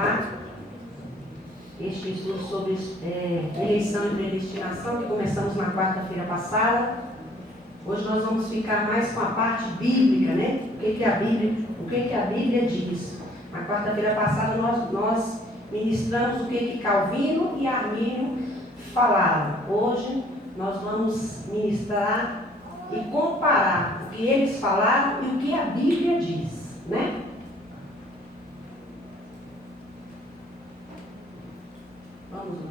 encerrar este estudo sobre eleição e predestinação, que começamos na quarta-feira passada. Hoje nós vamos ficar mais com a parte bíblica, né? O que a Bíblia diz. Na quarta-feira passada nós ministramos o que Calvino e Armínio falaram. Hoje nós vamos ministrar e comparar o que eles falaram e o que a Bíblia diz, né? Vamos lá.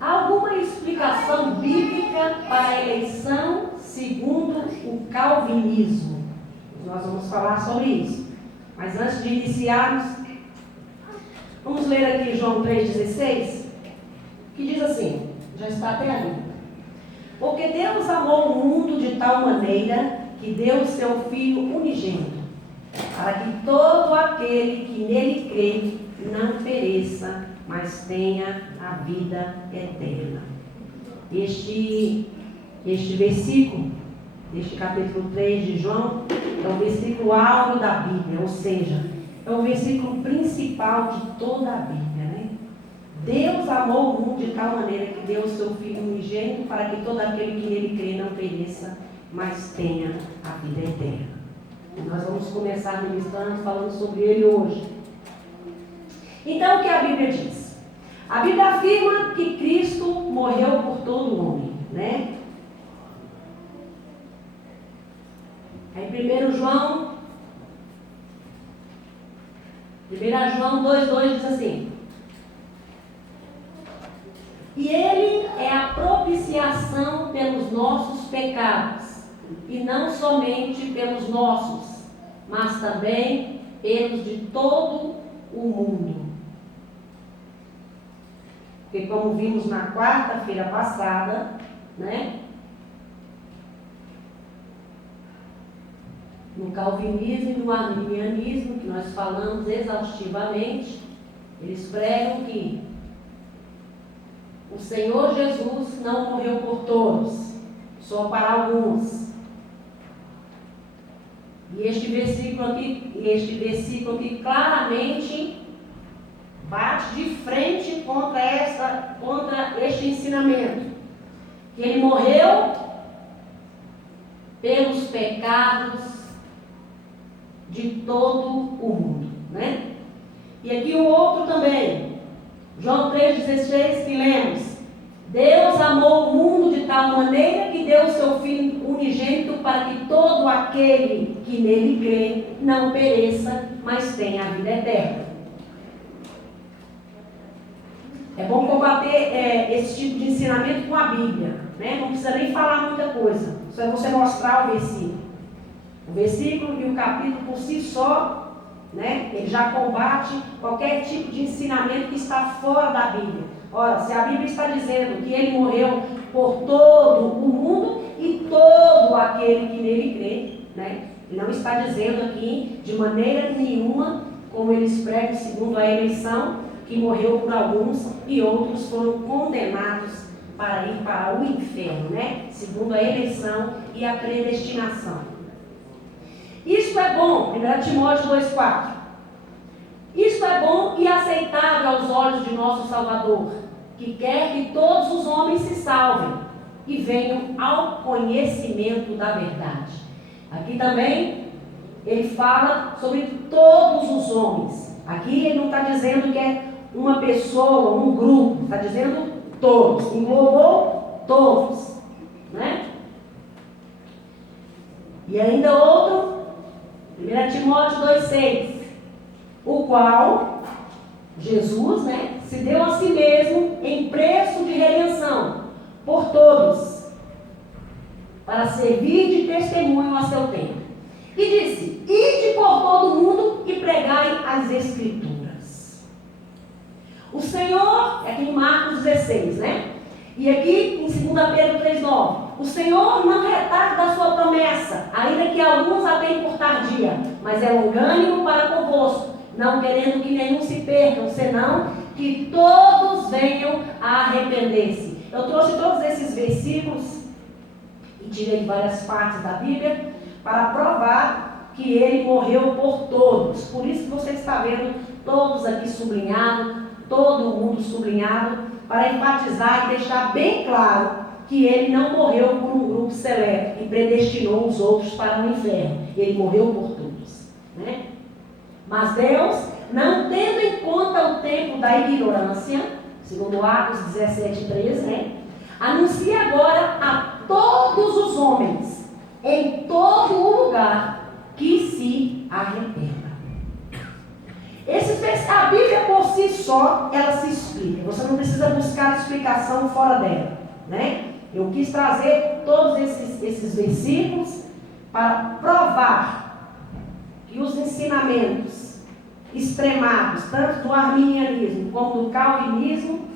Há alguma explicação bíblica para a eleição segundo o calvinismo? Nós vamos falar sobre isso. Mas antes de iniciarmos, vamos ler aqui João 3,16, que diz assim, já está até ali. Porque Deus amou o mundo de tal maneira que deu o seu Filho unigênito, para que todo aquele que nele crê não pereça, mas tenha a vida eterna. Este versículo, este capítulo 3 de João, é o versículo áureo da Bíblia, ou seja, é o versículo principal de toda a Bíblia, né? Deus amou o mundo de tal maneira que deu o seu Filho unigênito para que todo aquele que nele crê não pereça, mas tenha a vida eterna. E nós vamos começar ministrando, falando sobre ele hoje. Então, o que a Bíblia diz? A Bíblia afirma que Cristo morreu por todo homem, né? Aí 1 João 2,2 diz assim: e ele é a propiciação pelos nossos pecados, e não somente pelos nossos, mas também pelos de todo o mundo. Porque como vimos na quarta-feira passada, né? No calvinismo e no arminianismo, que nós falamos exaustivamente, eles pregam que o Senhor Jesus não morreu por todos, só para alguns. E este versículo aqui claramente bate de frente contra este ensinamento, que ele morreu pelos pecados de todo o mundo, né? E aqui o outro também, João 3,16, que lemos: Deus amou o mundo de tal maneira que deu o seu Filho unigênito para que todo aquele que nele crê não pereça, mas tenha a vida eterna. É bom combater esse tipo de ensinamento com a Bíblia, né? Não precisa nem falar muita coisa, só é você mostrar o versículo. O versículo e o capítulo por si só, né? Ele já combate qualquer tipo de ensinamento que está fora da Bíblia. Ora, se a Bíblia está dizendo que ele morreu por todo o mundo e todo aquele que nele crê, né? Ele não está dizendo aqui de maneira nenhuma, como eles pregam segundo a eleição, que morreu por alguns e outros foram condenados para ir para o inferno, né? Segundo a eleição e a predestinação. Isto é bom, 1 Timóteo 2,4. Isto é bom e aceitável aos olhos de nosso Salvador, que quer que todos os homens se salvem e venham ao conhecimento da verdade. Aqui também ele fala sobre todos os homens. Aqui ele não está dizendo que é uma pessoa, um grupo, está dizendo todos, englobou todos, né? E ainda outro, 1 Timóteo 2,6, o qual Jesus, né, se deu a si mesmo em preço de redenção por todos, para servir de testemunho a seu tempo. E disse: ide por todo o mundo e pregai as Escrituras. O Senhor, aqui em Marcos 16, né? E aqui em 2 Pedro 3,9, o Senhor não retarda a sua promessa, ainda que alguns a tenham por tardia, mas é longânimo para convosco, não querendo que nenhum se perca, senão que todos venham a arrepender-se. Eu trouxe todos esses versículos e tirei várias partes da Bíblia para provar que ele morreu por todos. Por isso que você está vendo todos aqui sublinhados, todo mundo sublinhado, para enfatizar e deixar bem claro que ele não morreu por um grupo seleto e predestinou os outros para o inferno. Ele morreu por todos, né? Mas Deus, não tendo em conta o tempo da ignorância, segundo Atos 17:13, né? Anuncia agora a todos os homens, em todo o lugar, que se arrependam. A Bíblia por si só, ela se explica. Você não precisa buscar explicação fora dela, né? Eu quis trazer todos esses versículos para provar que os ensinamentos extremados, tanto do arminianismo como do calvinismo,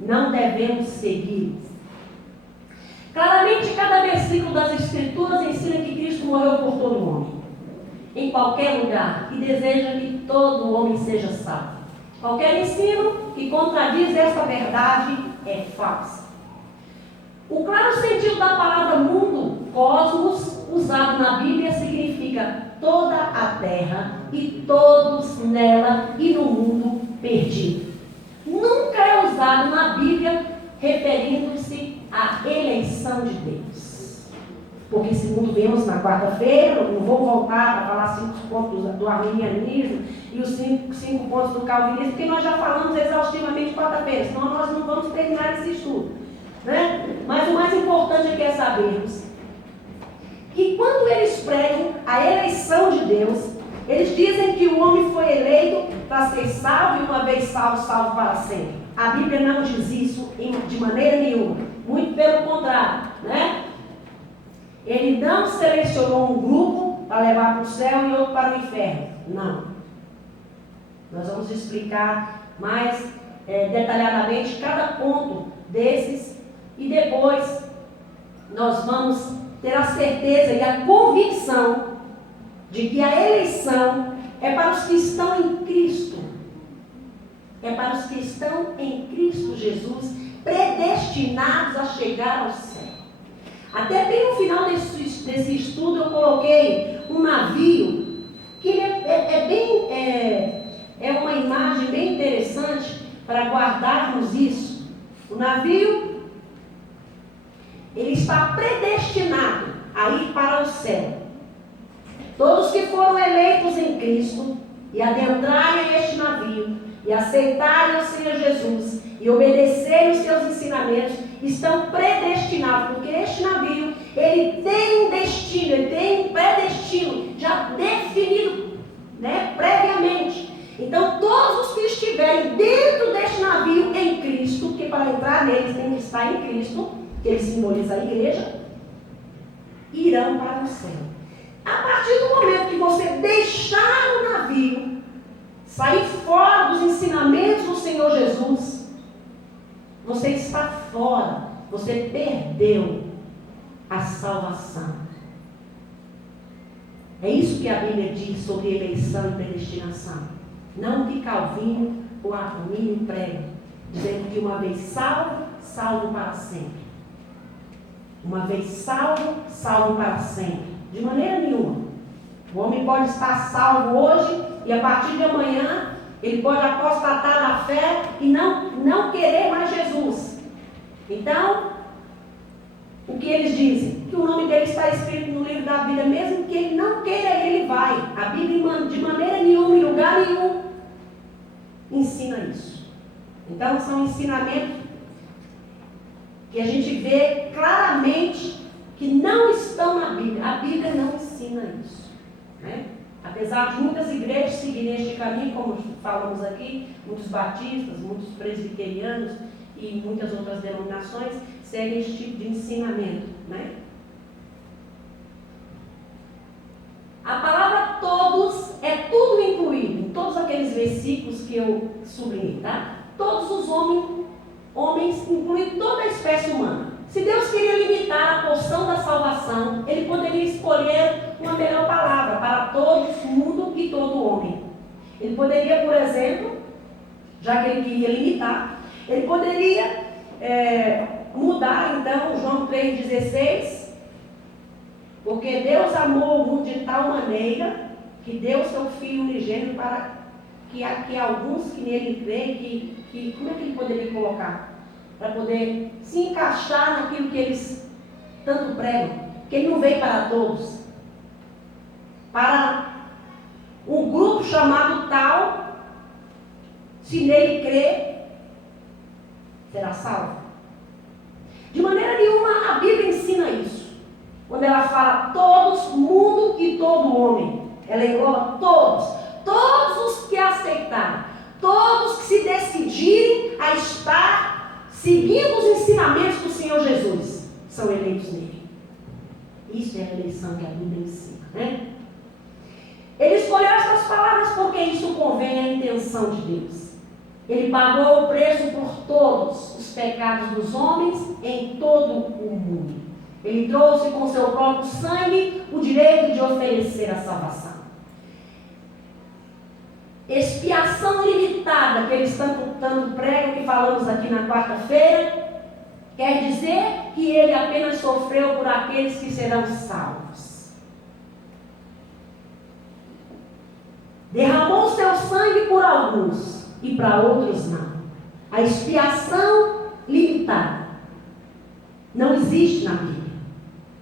não devemos seguir. Claramente, cada versículo das Escrituras ensina que Cristo morreu por todo homem, em qualquer lugar, e deseja que todo homem seja salvo. Qualquer ensino que contradiz esta verdade é falso. O claro sentido da palavra mundo, cosmos, usado na Bíblia, significa toda a terra e todos nela e no mundo perdido. Nunca é usado na Bíblia referindo-se à eleição de Deus. Porque, segundo vemos na quarta-feira, não vou voltar para falar 5 pontos do arminianismo e os 5 pontos do calvinismo, porque nós já falamos exaustivamente quarta-feira, senão nós não vamos terminar esse estudo. Né? Mas o mais importante é que é sabermos que quando eles pregam a eleição de Deus, eles dizem que o homem foi eleito para ser salvo e uma vez salvo, salvo para sempre. A Bíblia não diz isso de maneira nenhuma, muito pelo contrário, né? Ele não selecionou um grupo para levar para o céu e outro para o inferno, não. Nós vamos explicar mais detalhadamente cada ponto desses. E depois nós vamos ter a certeza e a convicção de que a eleição é para os que estão em Cristo. É para os que estão em Cristo Jesus, predestinados a chegar ao céu. Até bem no final desse estudo eu coloquei um navio, que é uma imagem bem interessante para guardarmos isso. O navio, ele está predestinado a ir para o céu. Todos que foram eleitos em Cristo e adentrarem este navio e aceitarem o Senhor Jesus e obedecerem os seus ensinamentos, estão predestinados, porque este navio, ele tem um destino, ele tem um predestino já definido, né, previamente. Então, todos os que estiverem dentro deste navio em Cristo, que para entrar neles tem que estar em Cristo, que ele simboliza a igreja, irão para o céu. A partir do momento que você deixar o navio, sair fora dos ensinamentos do Senhor Jesus, você está fora, você perdeu a salvação. É isso que a Bíblia diz sobre eleição e predestinação. Não que Calvino ou Armínio pregam, dizendo que uma vez salvo, salvo para sempre. Uma vez salvo, salvo para sempre. De maneira nenhuma. O homem pode estar salvo hoje e a partir de amanhã ele pode apostatar da fé e não querer mais Jesus. Então, o que eles dizem? Que o nome dele está escrito no livro da vida, mesmo que ele não queira, ele vai. A Bíblia, de maneira nenhuma, em lugar nenhum, ensina isso. Então, são ensinamentos que a gente vê claramente que não estão na Bíblia. A Bíblia não ensina isso, né? Apesar de muitas igrejas seguirem este caminho, como falamos aqui, muitos batistas, muitos presbiterianos e muitas outras denominações seguem este tipo de ensinamento, né? A palavra todos é tudo incluído em todos aqueles versículos que eu sublinhei, tá? Todos os homens incluem toda a espécie humana. Se Deus queria limitar a porção da salvação, Ele poderia escolher uma melhor palavra para todos, mundo e todo homem. Ele poderia, por exemplo, já que Ele queria limitar, Ele poderia mudar, então, João 3,16, Porque Deus amou o mundo de tal maneira que deu seu Filho unigênito para que alguns que nele creem, como é que ele poderia colocar? Para poder se encaixar naquilo que eles tanto pregam. Que ele não veio para todos. Para um grupo chamado tal, se nele crer, será salvo. De maneira nenhuma a Bíblia ensina isso. Quando ela fala todos, mundo e todo homem, ela engloba todos os que aceitarem, todos que se decidirem a estar seguindo os ensinamentos do Senhor Jesus, são eleitos nele. Isso é a eleição que a Bíblia ensina, né? Ele escolheu essas palavras porque isso convém à intenção de Deus. Ele pagou o preço por todos os pecados dos homens em todo o mundo. Ele trouxe com seu próprio sangue o direito de oferecer a salvação. Expiação limitada, que eles tanto pregam, que falamos aqui na quarta-feira, quer dizer que ele apenas sofreu por aqueles que serão salvos. Derramou seu sangue por alguns e para outros não. A expiação limitada não existe na Bíblia.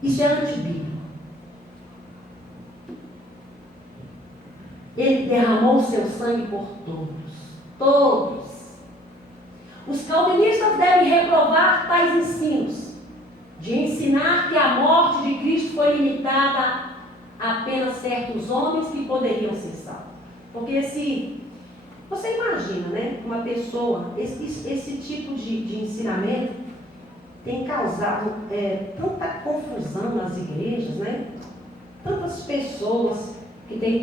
Isso é antibíblico. Ele derramou seu sangue por todos. Os calvinistas devem reprovar tais ensinos, de ensinar que a morte de Cristo foi limitada a apenas certos homens que poderiam ser salvos. Porque você imagina, né, uma pessoa, esse tipo de ensinamento tem causado tanta confusão nas igrejas, né? Tantas pessoas que têm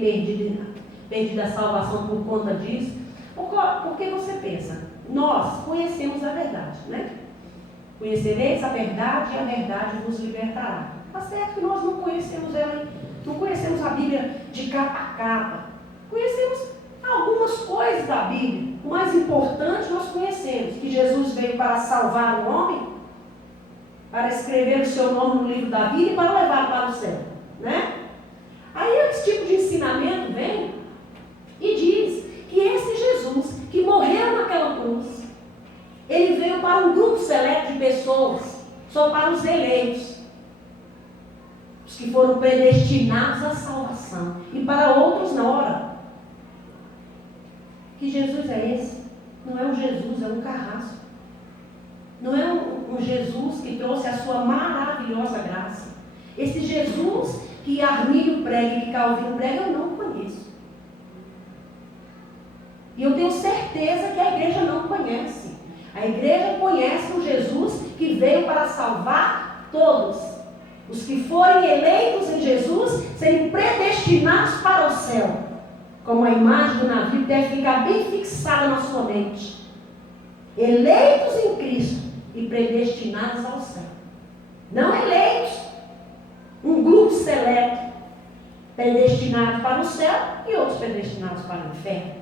perdido a salvação por conta disso. Porque você pensa, nós conhecemos a verdade, né? Conhecereis a verdade e a verdade vos libertará. Está certo que nós não conhecemos ela, não conhecemos a Bíblia de capa a capa. Conhecemos algumas coisas da Bíblia. O mais importante nós conhecemos, que Jesus veio para salvar o homem, para escrever o seu nome no livro da vida e para levá-lo para o céu, né? Aí esse tipo de ensinamento vem e diz que esse Jesus que morreu naquela cruz, ele veio para um grupo seleto de pessoas, só para os eleitos, os que foram predestinados à salvação, e para outros não. Ora, que Jesus é esse? Não é um Jesus, é um carrasco. Não é um Jesus que trouxe a sua maravilhosa graça. Esse Jesus que Armínio prega e que Calvino prega, eu não conheço. E eu tenho certeza que a igreja não conhece. A igreja conhece um Jesus que veio para salvar todos. Os que forem eleitos em Jesus serem predestinados para o céu. Como a imagem do navio deve ficar bem fixada na sua mente. Eleitos em Cristo e predestinados ao céu. Não eleitos, um grupo seleto, predestinados para o céu e outros predestinados para o inferno.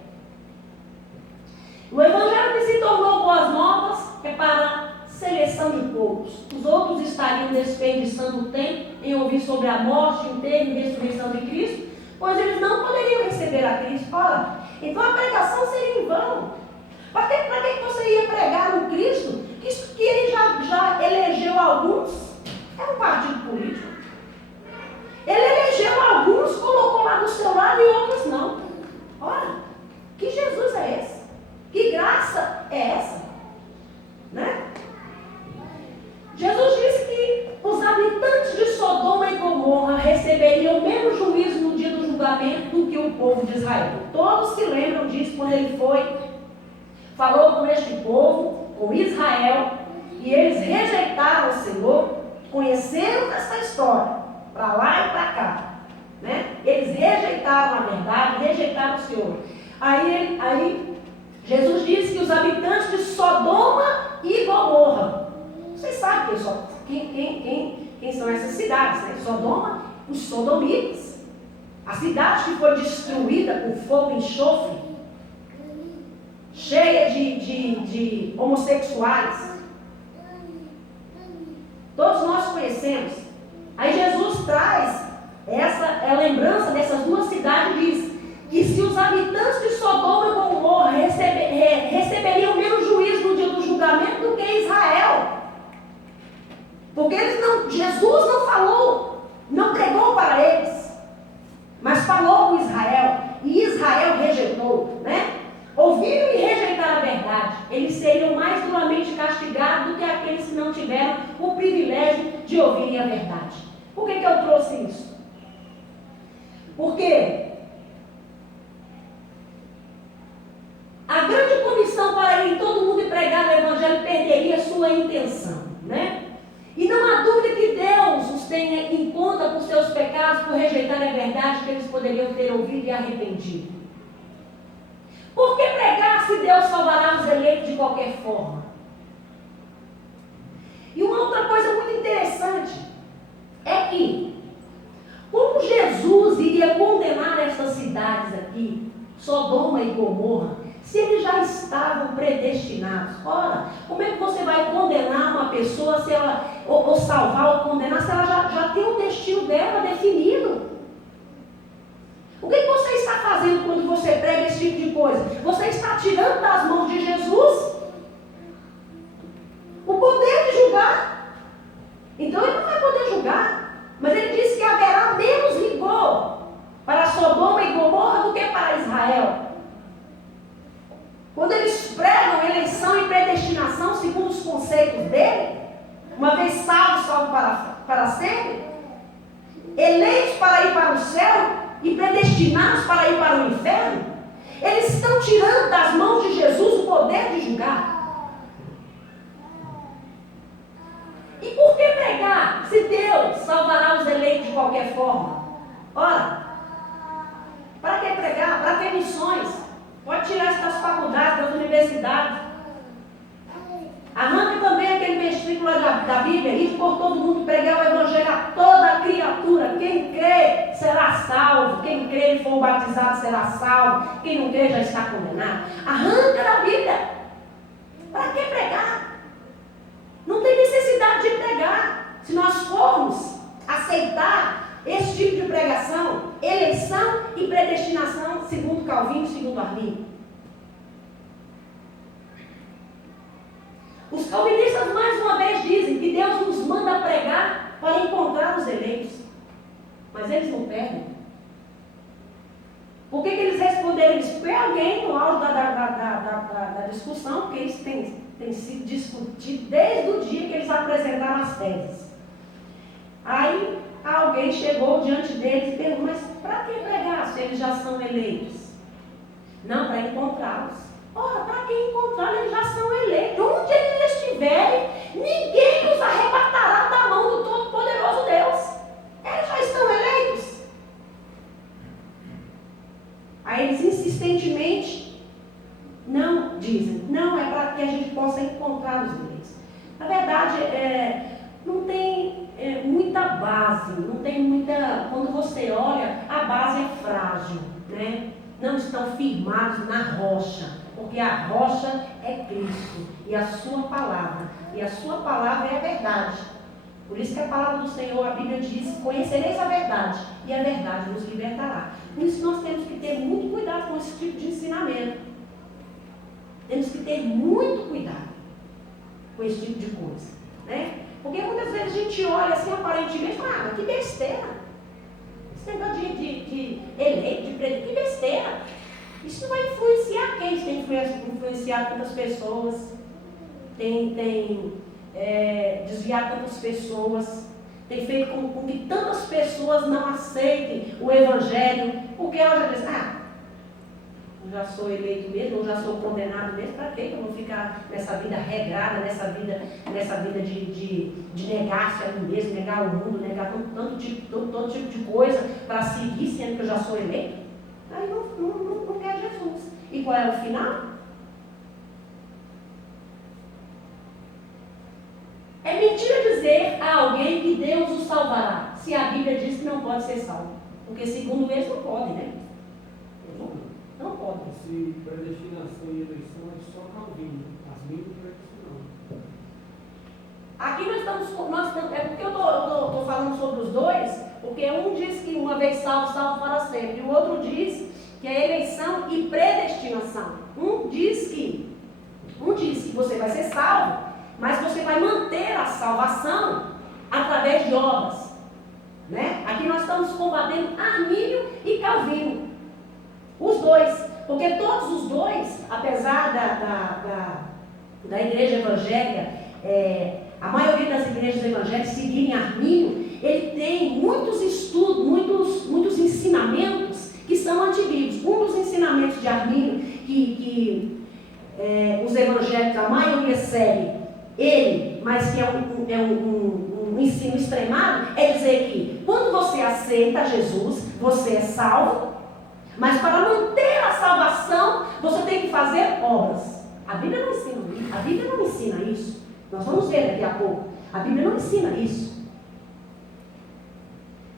O Evangelho que se tornou boas novas é para seleção de poucos. Os outros estariam desperdiçando tempo em ouvir sobre a morte, enterro e ressurreição de Cristo, pois eles não poderiam receber a Cristo. Ora, então a pregação seria em vão. Para que você ia pregar no Cristo? Que ele já elegeu alguns? É um partido político. Ele elegeu alguns, colocou lá do seu lado e outros não. Ora, que Jesus é esse? Que graça é essa? Né? Jesus disse que os habitantes de Sodoma e Gomorra receberiam o mesmo juízo no dia do julgamento do que o povo de Israel. Todos se lembram disso quando ele falou com este povo, com Israel, e eles rejeitaram o Senhor, conheceram essa história, para lá e para cá. Né? Eles rejeitaram a verdade, rejeitaram o Senhor. Aí Jesus disse que os habitantes de Sodoma e Gomorra, vocês sabem quem são essas cidades, né? Sodoma, os sodomitas, a cidade que foi destruída por fogo e enxofre, cheia de homossexuais. Todos nós conhecemos Aí Jesus traz essa lembrança dessas duas cidades e diz que se os habitantes de Sodoma e Gomorra receberiam menos juízo no dia do julgamento do que Israel. Porque Jesus não falou, não pregou para eles, mas falou com Israel. E Israel rejeitou, né? Ouviram e rejeitaram a verdade. Eles seriam mais duramente castigados do que aqueles que não tiveram o privilégio de ouvirem a verdade. Por que eu trouxe isso? Porque a grande comissão para ir em todo mundo e pregar o Evangelho perderia sua intenção, né? E não há dúvida que Deus os tenha em conta por seus pecados, por rejeitarem a verdade que eles poderiam ter ouvido e arrependido. Por que pregar se Deus salvará os eleitos de qualquer forma? E uma outra coisa muito interessante é que, como Jesus iria condenar essas cidades aqui, Sodoma e Gomorra, se eles já estavam predestinados? Ora, como é que você vai condenar uma pessoa, se ela, ou salvar ou condenar, se ela já tem o destino dela definido? O que você está fazendo quando você prega esse tipo de coisa? Você está tirando das mãos de Jesus o poder de julgar. Então ele não vai poder julgar, mas ele disse que haverá menos rigor para Sodoma e Gomorra do que para Israel. Quando eles pregam eleição e predestinação segundo os conceitos dele, uma vez salvo, salvo para sempre, eleitos para ir para o céu e predestinados para ir para o inferno, eles estão tirando das mãos de Jesus o poder de julgar. E por que pregar se Deus salvará os eleitos de qualquer forma? Ora, para que pregar? Para que missões? Pode tirar isso das faculdades, das universidades. Arranca também aquele versículo da Bíblia, ir por todo mundo, pregar o Evangelho a toda criatura. Quem crê será salvo. Quem crê e for batizado será salvo. Quem não crê já está condenado. Arranca da Bíblia. Para que pregar? Não tem necessidade de pregar. Se nós formos aceitar esse tipo de pregação, eleição e predestinação, segundo Calvino, segundo Arminio. Os calvinistas mais uma vez dizem que Deus nos manda pregar para encontrar os eleitos. Mas eles não perdem. Por que eles responderam isso? Porque alguém no auge da discussão, porque isso tem sido discutido desde o dia que eles apresentaram as teses. Aí alguém chegou diante deles e perguntou, mas para que pregar se eles já são eleitos? Não, para encontrá-los. Ora, para quem encontrar, eles já são eleitos. Onde eles estiverem, ninguém os arrebatará da mão do Todo-Poderoso Deus. Eles já estão eleitos. Aí eles insistentemente não dizem. Não, é para que a gente possa encontrar os eleitos. Na verdade, não tem muita base, não tem muita... Quando você olha, a base é frágil, né? Não estão firmados na rocha. Porque a rocha é Cristo e a sua palavra. E a sua palavra é a verdade. Por isso que a palavra do Senhor, a Bíblia diz, conhecereis a verdade e a verdade nos libertará. Por isso nós temos que ter muito cuidado com esse tipo de ensinamento. Temos que ter muito cuidado com esse tipo de coisa, né? Porque muitas vezes a gente olha assim, aparentemente, mas que besteira. Esse negócio de eleito, de preto, que besteira. Isso não vai influenciar quem? Isso tem influenciado tantas pessoas, tem desviado tantas pessoas, tem feito com que tantas pessoas não aceitem o Evangelho, porque elas já dizem, eu já sou eleito mesmo, eu já sou condenado mesmo, para que eu vou ficar nessa vida regrada, nessa vida de negar-se a mim mesmo, negar o mundo, negar todo tipo de coisa para seguir, sendo que eu já sou eleito? Aí não quer Jesus. E qual é o final? É mentira dizer a alguém que Deus o salvará, se a Bíblia diz que não pode ser salvo. Porque segundo eles não pode, né? Não pode. Se predestinação e eleição é só Calvino. As minhas não é isso não. Aqui é porque eu estou falando sobre os dois, porque um diz que uma vez salvo, salvo para sempre. E o outro diz que é eleição e predestinação. Um diz que você vai ser salvo, mas você vai manter a salvação através de obras. Né? Aqui nós estamos combatendo Armínio e Calvino. Os dois. Porque todos os dois, apesar da igreja evangélica, a maioria das igrejas evangélicas seguirem Armínio, ele tem muitos estudos, muitos ensinamentos que são antibíblicos. Um dos ensinamentos de Armínio, que os evangélicos, a maioria segue ele, mas que é um ensino extremado, é dizer que quando você aceita Jesus, você é salvo, mas para manter a salvação, você tem que fazer obras. A Bíblia não ensina isso. Nós vamos ver daqui a pouco. A Bíblia não ensina isso.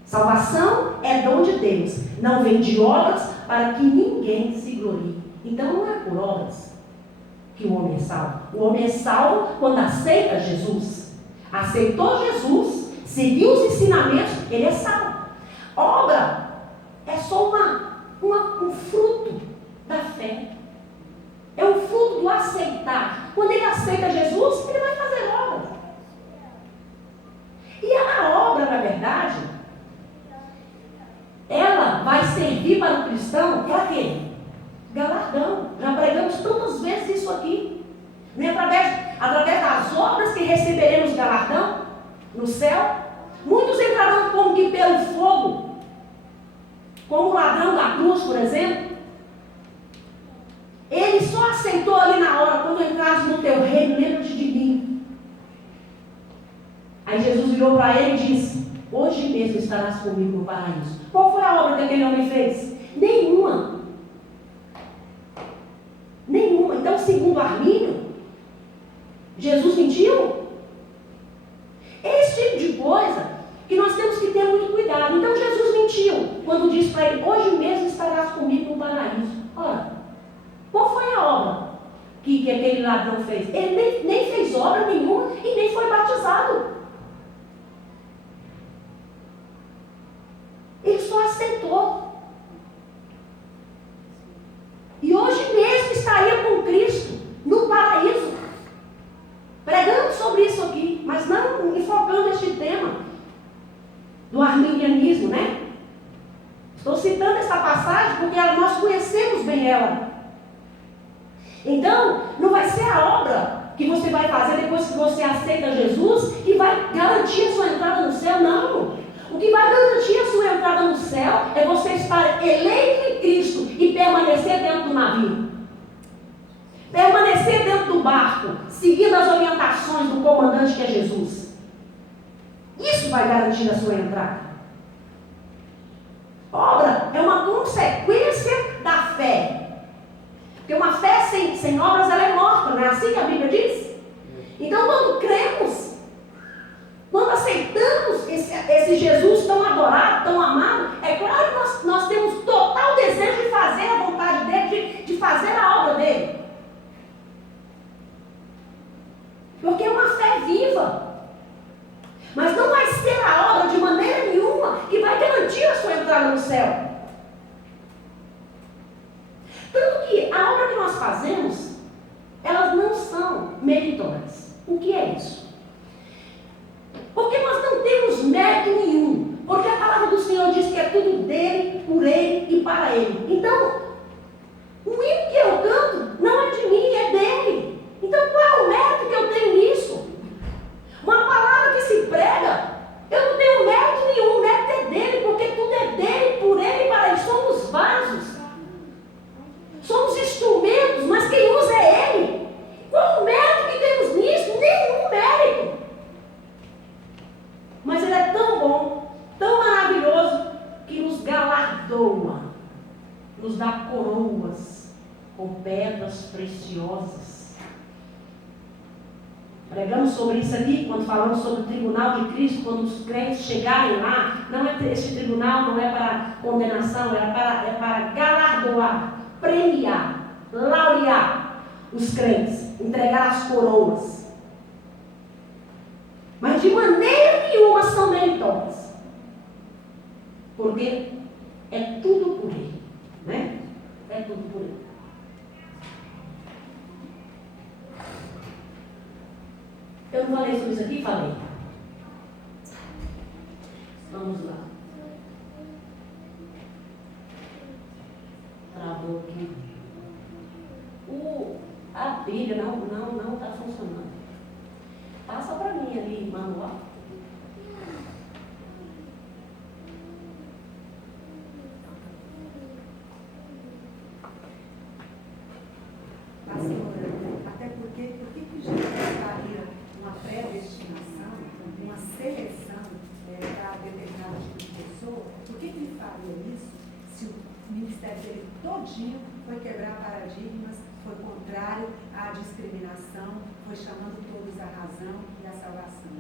Salvação é dom de Deus. Não vem de obras para que ninguém se glorie. Então não é por obras que o homem é salvo. O homem é salvo quando aceita Jesus. Aceitou Jesus, seguiu os ensinamentos, ele é salvo. Obra é só um fruto da fé. É um fruto do aceitar. Quando ele aceita Jesus, ele vai fazer obra. E a obra, na verdade, ela vai servir para o cristão, para quê? Galardão. Já pregamos tantas vezes isso aqui. Não é através das obras que receberemos galardão no céu. Muitos entrarão como que pelo fogo, como o ladrão da cruz, por exemplo. Ele só aceitou ali na hora, quando entrasse no teu reino, lembra-te de mim. Aí Jesus virou para ele e disse: hoje mesmo estarás comigo no paraíso. Qual foi a obra que aquele homem fez? Nenhuma. Então, segundo Armínio, Jesus mentiu? Esse tipo de coisa que nós temos que ter muito cuidado. Então Jesus mentiu quando disse para ele: hoje mesmo estarás comigo no paraíso. Ora, qual foi a obra que aquele ladrão fez? Ele nem fez obra nenhuma e nem foi batizado. Ele só aceitou. E hoje mesmo estaria com Cristo no paraíso, pregando sobre isso aqui, mas não enfocando este tema do arminianismo, né? Estou citando essa passagem porque nós conhecemos bem ela. Então, não vai ser a obra que você vai fazer depois que você aceita Jesus que vai garantir a sua entrada no céu, não. O que vai garantir a sua entrada no céu é você estar eleito em Cristo e permanecer dentro do navio. Permanecer dentro do barco, seguindo as orientações do comandante que é Jesus. Isso vai garantir a sua entrada. Obra é uma consequência da fé. Porque uma fé sem obras ela é morta, não é assim que a Bíblia diz? Então quando cremos, quando aceitamos esse Jesus tão adorado, tão amado, é claro que nós temos total desejo de fazer a vontade dele, de fazer a obra dele. Porque é uma fé viva. Mas não vai ser a obra de maneira nenhuma que vai garantir a sua entrada no céu. Tanto que a obra que nós fazemos, elas não são meritórias. O que é isso? Porque nós não temos mérito nenhum. Porque a palavra do Senhor diz que é tudo dele, por ele e para ele. Então, o hino que eu canto não é de mim, é dele. Então, qual é o mérito que eu tenho nisso? Uma palavra que se prega, eu não tenho mérito nenhum, o mérito é dele, porque tudo é dele, por ele e para ele. Somos vasos, somos instrumentos, mas quem usa é ele. Qual o mérito que temos nisso? Nenhum mérito. Mas ele é tão bom, tão maravilhoso, que nos galardoa, nos dá coroas com pedras preciosas. Pregamos sobre isso aqui, quando falamos sobre o tribunal de Cristo, quando os crentes chegarem lá, esse tribunal não é para condenação, é para galardoar, premiar, laurear os crentes, entregar as coroas. Mas de maneira nenhuma são meritórias. Porque é tudo por Ele. Né? É tudo por Ele. Eu não falei sobre isso aqui? Falei. Vamos lá. Travou aqui. A Bíblia não está funcionando. Passa para mim ali, manual. Até porque, por que Jesus faria uma predestinação, uma seleção para determinado tipo de pessoa? Por que ele faria isso se o ministério dele todinho foi quebrar paradigmas, foi contrário à discriminação, foi chamando todos à razão e à salvação?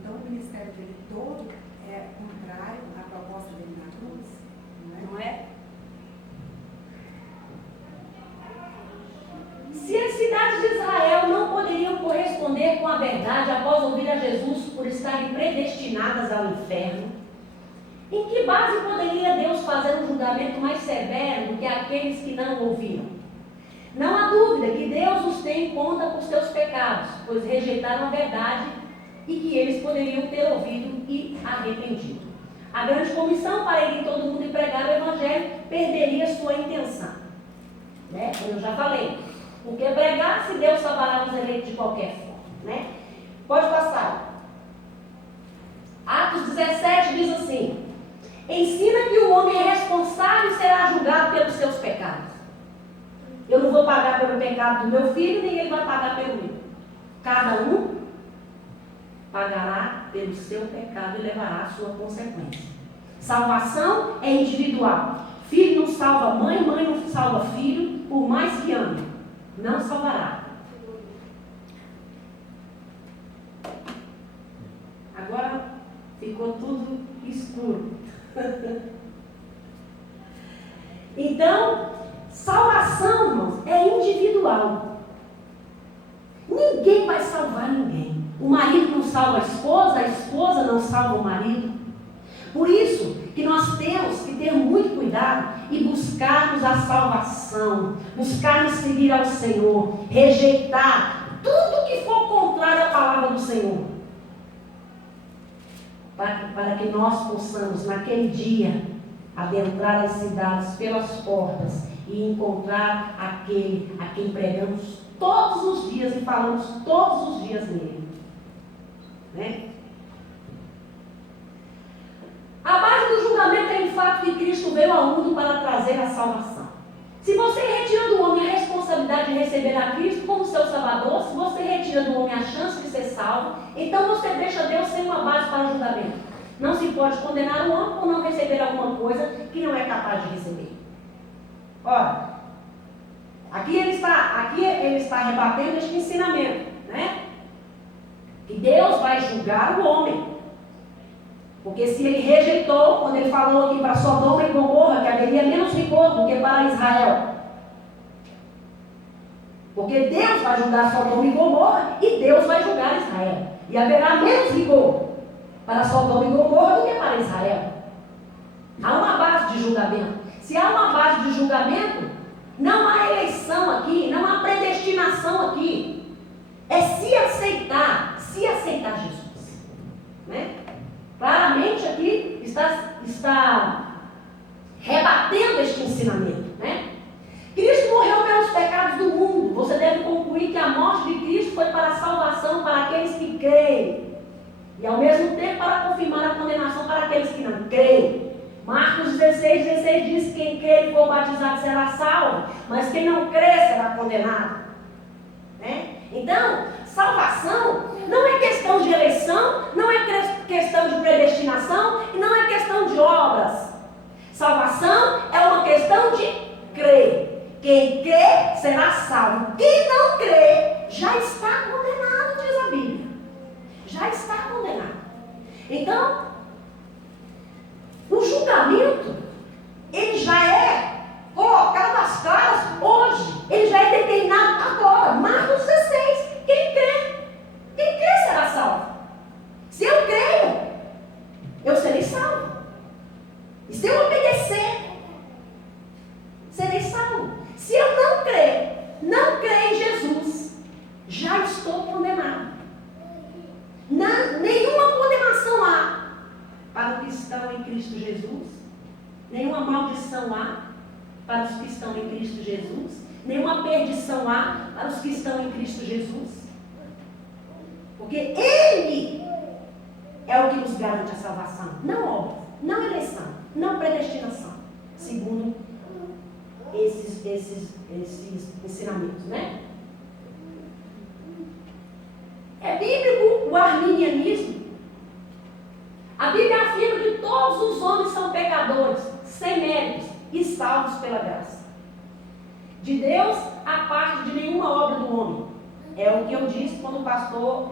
Então o ministério dele todo é contrário à proposta dele na cruz, não é? Não é? Se as cidades de Israel não poderiam corresponder com a verdade após ouvir a Jesus por estarem predestinadas ao inferno, em que base poderia Deus fazer um julgamento mais severo do que aqueles que não ouviram? Não há dúvida que Deus os tem em conta por seus pecados, pois rejeitaram a verdade e que eles poderiam ter ouvido e arrependido. A grande comissão para ir em todo mundo e pregar o Evangelho perderia sua intenção. Né? Como eu já falei. Porque pregar se Deus salvará os eleitos de qualquer forma. Né? Pode passar. Atos 17 diz assim: ensina que o homem é responsável e será julgado pelos seus pecados. Eu não vou pagar pelo pecado do meu filho, nem ele vai pagar pelo meu. Cada um pagará pelo seu pecado e levará a sua consequência. Salvação é individual. Filho não salva mãe, mãe não salva filho, por mais que ame. Não salvará. Agora ficou tudo escuro. Então, salvação, irmãos, é individual. Ninguém vai salvar ninguém. O marido não salva a esposa não salva o marido. Por isso que nós temos que ter muito cuidado e buscarmos a salvação, buscarmos seguir ao Senhor, rejeitar tudo que for contrário à palavra do Senhor, para que nós possamos naquele dia adentrar as cidades pelas portas e encontrar aquele a quem pregamos todos os dias e falamos todos os dias nele, né? A base do julgamento é o fato que Cristo veio ao mundo para trazer a salvação. Se você retira do homem a responsabilidade de receber a Cristo como seu Salvador, se você retira do homem a chance de ser salvo, então você deixa Deus sem uma base para o julgamento. Não se pode condenar o homem por não receber alguma coisa que não é capaz de receber. Ora, aqui ele está rebatendo este ensinamento, né? Que Deus vai julgar o homem. Porque se ele rejeitou, quando ele falou aqui para Sodoma e Gomorra, que haveria menos rigor do que para Israel. Porque Deus vai julgar Sodoma e Gomorra e Deus vai julgar Israel. E haverá menos rigor para Sodoma e Gomorra do que para Israel. Há uma base de julgamento. Se há uma base de julgamento, não há eleição aqui, não há predestinação aqui. É se aceitar Jesus. Né? Claramente aqui está rebatendo este ensinamento, né? Cristo morreu pelos pecados do mundo. Você deve concluir que a morte de Cristo foi para a salvação para aqueles que creem. E ao mesmo tempo para confirmar a condenação para aqueles que não creem. Marcos 16 diz que quem crê e for batizado será salvo, mas quem não crê será condenado. Né? Então, salvação não é questão de eleição, não é questão de predestinação e não é questão de obras. Salvação é uma questão de crer. Quem crê será salvo. Quem não crê já está condenado, diz a Bíblia. Já está condenado. Então, o julgamento, ele já é colocado às claras hoje. Ele já é determinado agora. Marcos 16. Quem crê será salvo. nenhuma maldição há para os que estão em Cristo Jesus, nenhuma perdição há para os que estão em Cristo Jesus. Porque Ele é o que nos garante a salvação, não obras, não eleição, não predestinação, segundo esses ensinamentos, né? É bíblico o arminianismo. A Bíblia afirma que todos os homens são pecadores, sem méritos e salvos pela graça de Deus, a parte de nenhuma obra do homem. É o que eu disse quando o pastor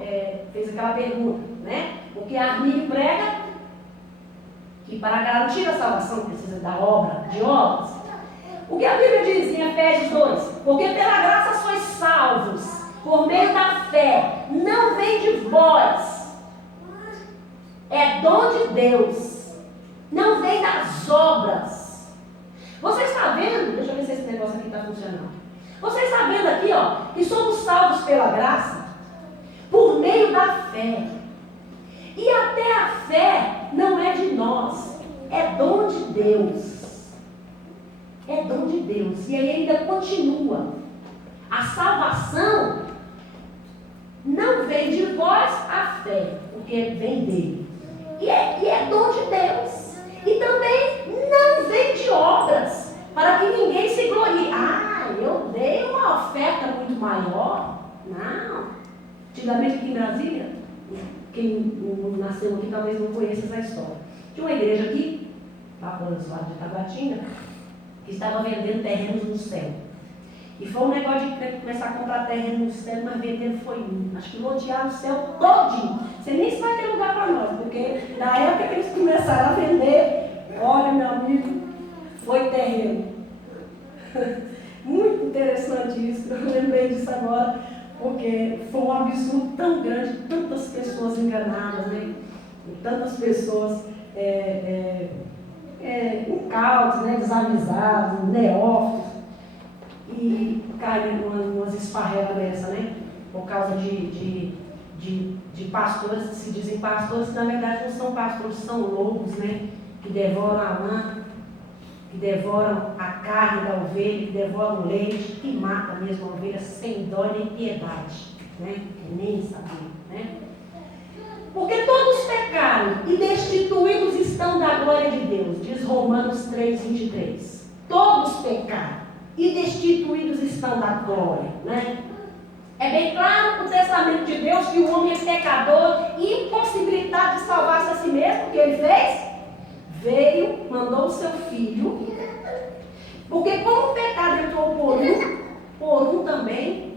fez aquela pergunta, né? O que Armínio prega, que para garantir a salvação precisa da obra, de obras. O que a Bíblia diz em Efésios 2? Porque pela graça sois salvos, por meio da fé, não vem de vós, é dom de Deus, não vem das obras. Você está vendo? Deixa eu ver se esse negócio aqui está funcionando. Você está vendo aqui, ó, que somos salvos pela graça, por meio da fé. E até a fé não é de nós, é dom de Deus. É dom de Deus. E aí ainda continua. A salvação não vem de vós a fé, porque vem dele. E é dom de Deus. E também não vem de obras, para que ninguém se glorie. Ah, eu dei uma oferta muito maior. Não. Antigamente aqui em Brasília, quem nasceu aqui talvez não conheça essa história. Tinha uma igreja aqui, lá para os lados de Taguatinga, que estava vendendo terrenos no céu. E foi um negócio de começar a comprar terreno no céu, mas vendendo foi acho que lotear no céu todinho. Você nem se vai ter lugar para nós, porque na época que eles começaram a vender, olha meu amigo, foi terreno. Muito interessante isso, eu lembrei disso agora, porque foi um absurdo tão grande, tantas pessoas enganadas, né? Tantas pessoas incautos, né? Desavisados, neófitos, e caem em umas esparrelas dessa, né? Por causa de pastores que se dizem pastores, que na verdade não são pastores, são lobos, né? Que devoram a lã, que devoram a carne da ovelha, que devoram o leite, que mata mesmo a ovelha sem dó nem piedade, né? Que nem sabia, né? Porque todos pecaram e destituídos estão da glória de Deus, diz Romanos 3:23. Todos pecaram e destituídos estão da glória, né? É bem claro o testamento de Deus que o homem é pecador e impossibilitado de salvar-se a si mesmo. O que ele fez? Veio, mandou o seu filho